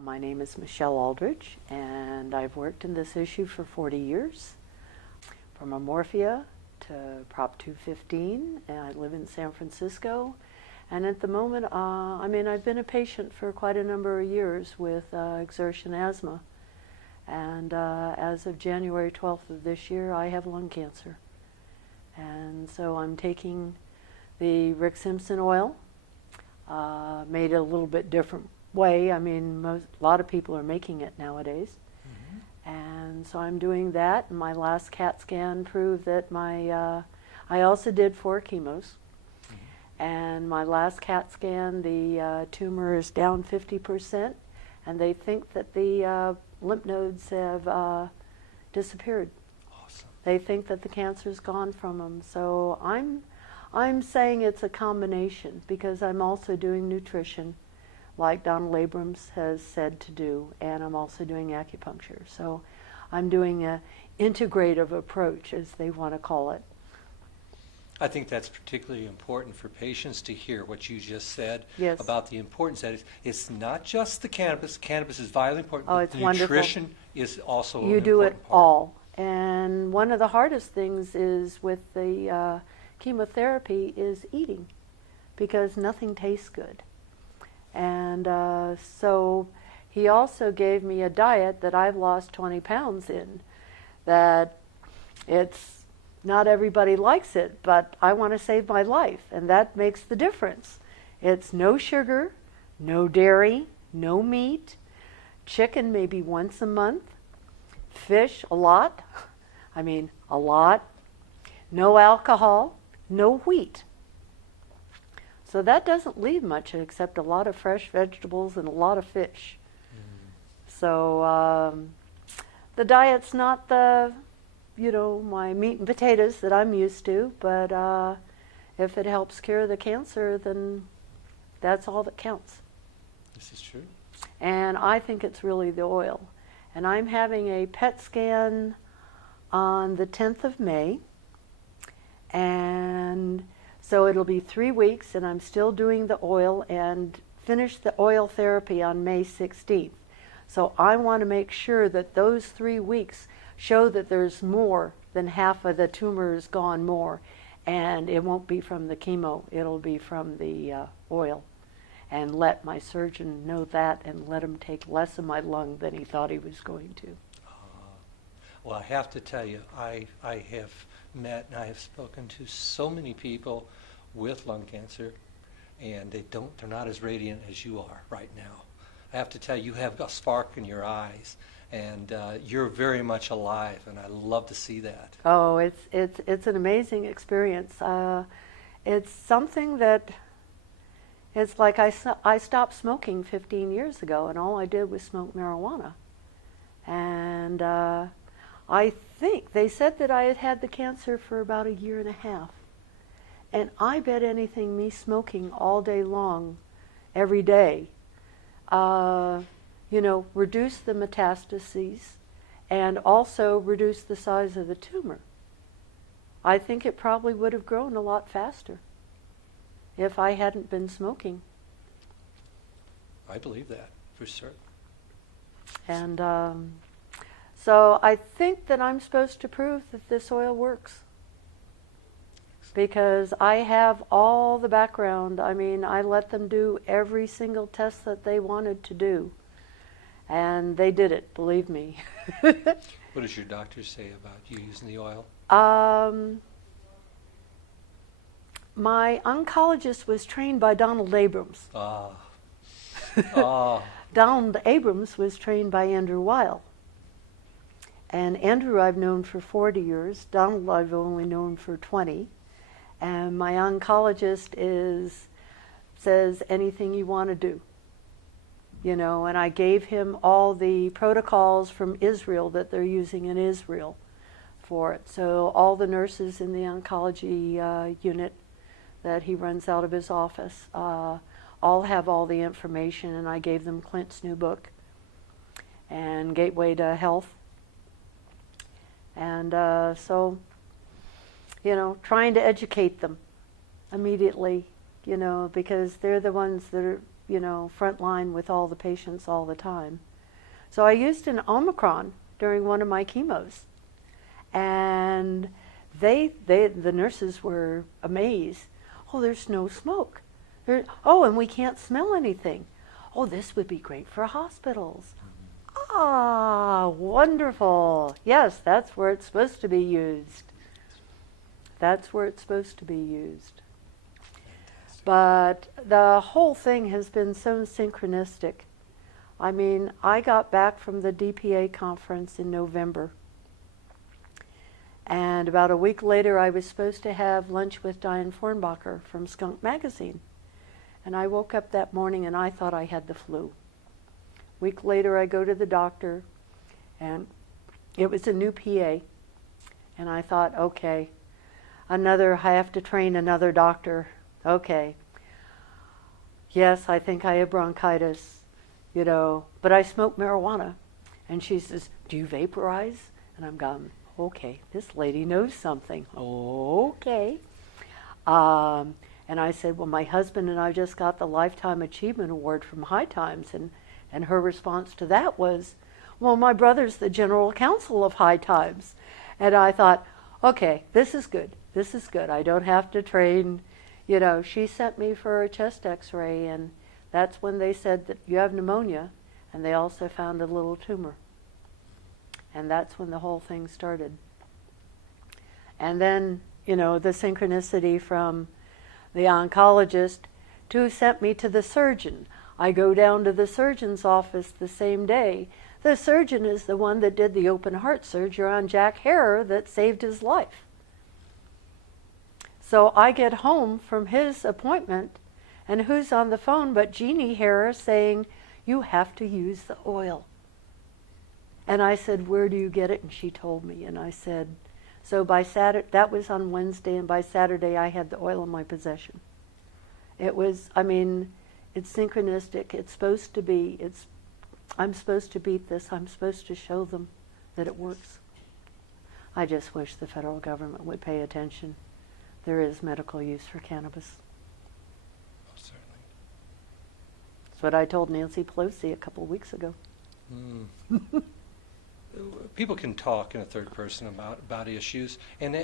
My name is Michelle Aldrich, and I've worked in this issue for 40 years, from Amorphia to Prop 215, and I live in San Francisco. And at the moment, I've been a patient for quite a number of years with exertion asthma. And as of January 12th of this year, I have lung cancer. And so I'm taking the Rick Simpson oil, made a little bit different way. A lot of people are making it nowadays. And so I'm doing that. And my last CAT scan proved that I also did 4 chemos. And my last CAT scan, the tumor is down 50%, and they think that the lymph nodes have disappeared. Awesome. They think that the cancer's gone from them. So I'm saying it's a combination, because I'm also doing nutrition, like Donald Abrams has said to do, and I'm also doing acupuncture. So I'm doing an integrative approach, as they want to call it. I think that's particularly important for patients to hear what you just said. Yes. About the importance that it's not just the cannabis. Cannabis is vitally important, Oh, but it's wonderful. nutrition is also You an do it important part. all. And one of the hardest things is with the chemotherapy is eating, because nothing tastes good. And so he also gave me a diet that I've lost 20 pounds in, that it's not everybody likes it, but I want to save my life, and that makes the difference. It's no sugar, no dairy, no meat, chicken maybe once a month, fish a lot, a lot, no alcohol, no wheat. So that doesn't leave much except a lot of fresh vegetables and a lot of fish. So the diet's not my meat and potatoes that I'm used to, but if it helps cure the cancer, then that's all that counts. This is true. And I think it's really the oil. And I'm having a PET scan on the 10th of May, and so it'll be 3 weeks, and I'm still doing the oil, and finish the oil therapy on May 16th. So I want to make sure that those 3 weeks show that there's more than half of the tumor is gone more, and it won't be from the chemo, it'll be from the oil. And let my surgeon know that, and let him take less of my lung than he thought he was going to. Well, I have to tell you, I have met and I have spoken to so many people with lung cancer, and they're not as radiant as you are right now. I have to tell you, you have a spark in your eyes, and you're very much alive, and I love to see that. Oh, it's an amazing experience. It's something that, it's like I stopped smoking 15 years ago, and all I did was smoke marijuana. And I think they said that I had had the cancer for about 1.5 years. And I bet anything, me smoking all day long, every day, reduce the metastases and also reduce the size of the tumor. I think it probably would have grown a lot faster if I hadn't been smoking. I believe that, for certain. And so I think that I'm supposed to prove that this oil works, because I have all the background. I let them do every single test that they wanted to do, and they did it, believe me. What does your doctor say about you using the oil? My oncologist was trained by Donald Abrams. Donald Abrams was trained by Andrew Weil. And Andrew I've known for 40 years. Donald I've only known for 20. And my oncologist says anything you want to do. And I gave him all the protocols from Israel that they're using in Israel for it. So all the nurses in the oncology unit that he runs out of his office all have all the information, and I gave them Clint's new book and Gateway to Health. And so, trying to educate them immediately, because they're the ones that front line with all the patients all the time. So I used an Omicron during one of my chemos, and the nurses were amazed. Oh, there's no smoke. And we can't smell anything. Oh, this would be great for hospitals. Ah, wonderful. Yes, that's where it's supposed to be used. That's where it's supposed to be used. Fantastic. But the whole thing has been so synchronistic. I mean, I got back from the DPA conference in November. And about a week later, I was supposed to have lunch with Diane Fornbacher from Skunk Magazine. And I woke up that morning and I thought I had the flu. A week later, I go to the doctor, and it was a new PA. And I thought, okay, I have to train another doctor. Okay. Yes, I think I have bronchitis, but I smoke marijuana. And she says, do you vaporize? And I'm going, okay, this lady knows something. Okay. And I said, well, my husband and I just got the Lifetime Achievement Award from High Times. And her response to that was, well, my brother's the general counsel of High Times. And I thought, okay, this is good. This is good. I don't have to train. She sent me for a chest x-ray, and that's when they said that you have pneumonia, and they also found a little tumor. And that's when the whole thing started. And then, the synchronicity from the oncologist who sent me to the surgeon. I go down to the surgeon's office the same day. The surgeon is the one that did the open heart surgery on Jack Harrer that saved his life. So I get home from his appointment, and who's on the phone but Jeannie Harrer saying, you have to use the oil. And I said, where do you get it? And she told me. And I said, so by Saturday, that was on Wednesday, and by Saturday I had the oil in my possession. It was, it's synchronistic. It's supposed to be. I'm supposed to beat this. I'm supposed to show them that it works. I just wish the federal government would pay attention. There is medical use for cannabis. Oh, certainly. That's what I told Nancy Pelosi a couple of weeks ago. People can talk in a third person about issues, and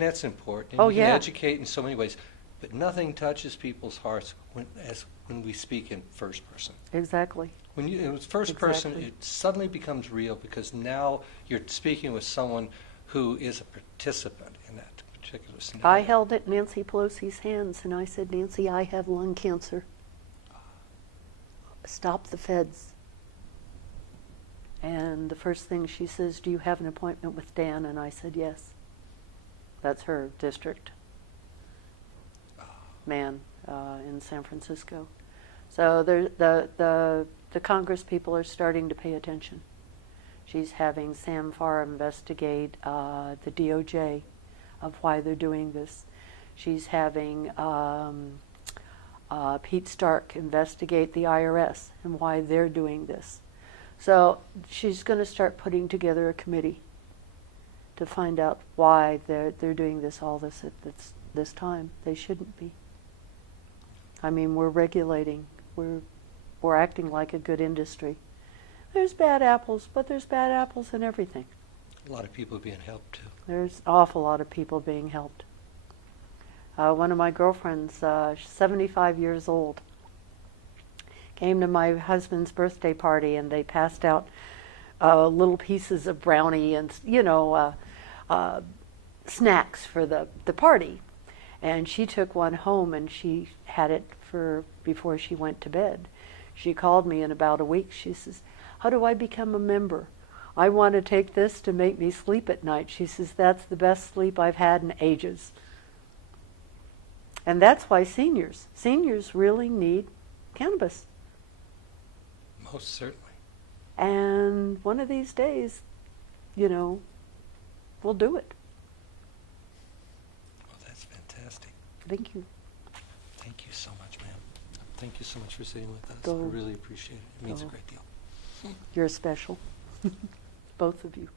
that's important. Oh, and yeah. You can educate in so many ways, but nothing touches people's hearts when we speak in first person. Exactly. When you it's first person, it suddenly becomes real, because now you're speaking with someone who is a participant in that particular scenario. I held it Nancy Pelosi's hands, and I said, Nancy, I have lung cancer. Stop the feds. And the first thing she says, do you have an appointment with Dan? And I said, yes. That's her district man in San Francisco. So the Congress people are starting to pay attention. She's having Sam Farr investigate the DOJ of why they're doing this. She's having Pete Stark investigate the IRS and why they're doing this. So she's going to start putting together a committee to find out why they're doing this at this time. They shouldn't be. We're regulating. We're acting like a good industry. There's bad apples, but there's bad apples in everything. A lot of people are being helped too. There's an awful lot of people being helped. One of my girlfriends, she's 75 years old, came to my husband's birthday party, and they passed out little pieces of brownie and snacks for the party. And she took one home, and she had it before she went to bed. She called me in about a week. She says, how do I become a member? I want to take this to make me sleep at night. She says, that's the best sleep I've had in ages. And that's why seniors really need cannabis. Most certainly. And one of these days, we'll do it. Well, that's fantastic. Thank you. Thank you so much, ma'am. Thank you so much for sitting with us. So- I really appreciate it. It means a great deal. You're special. Both of you.